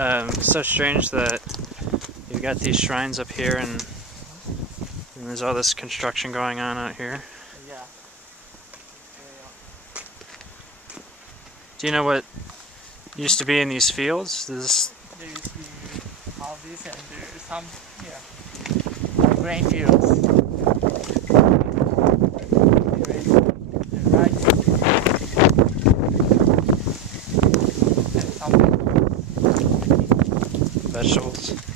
It's so strange that you've got these shrines up here and there's all this construction going on out here. Yeah. Do you know what used to be in these fields? There used to be houses and there's some grain fields. Rice and some Vegetables.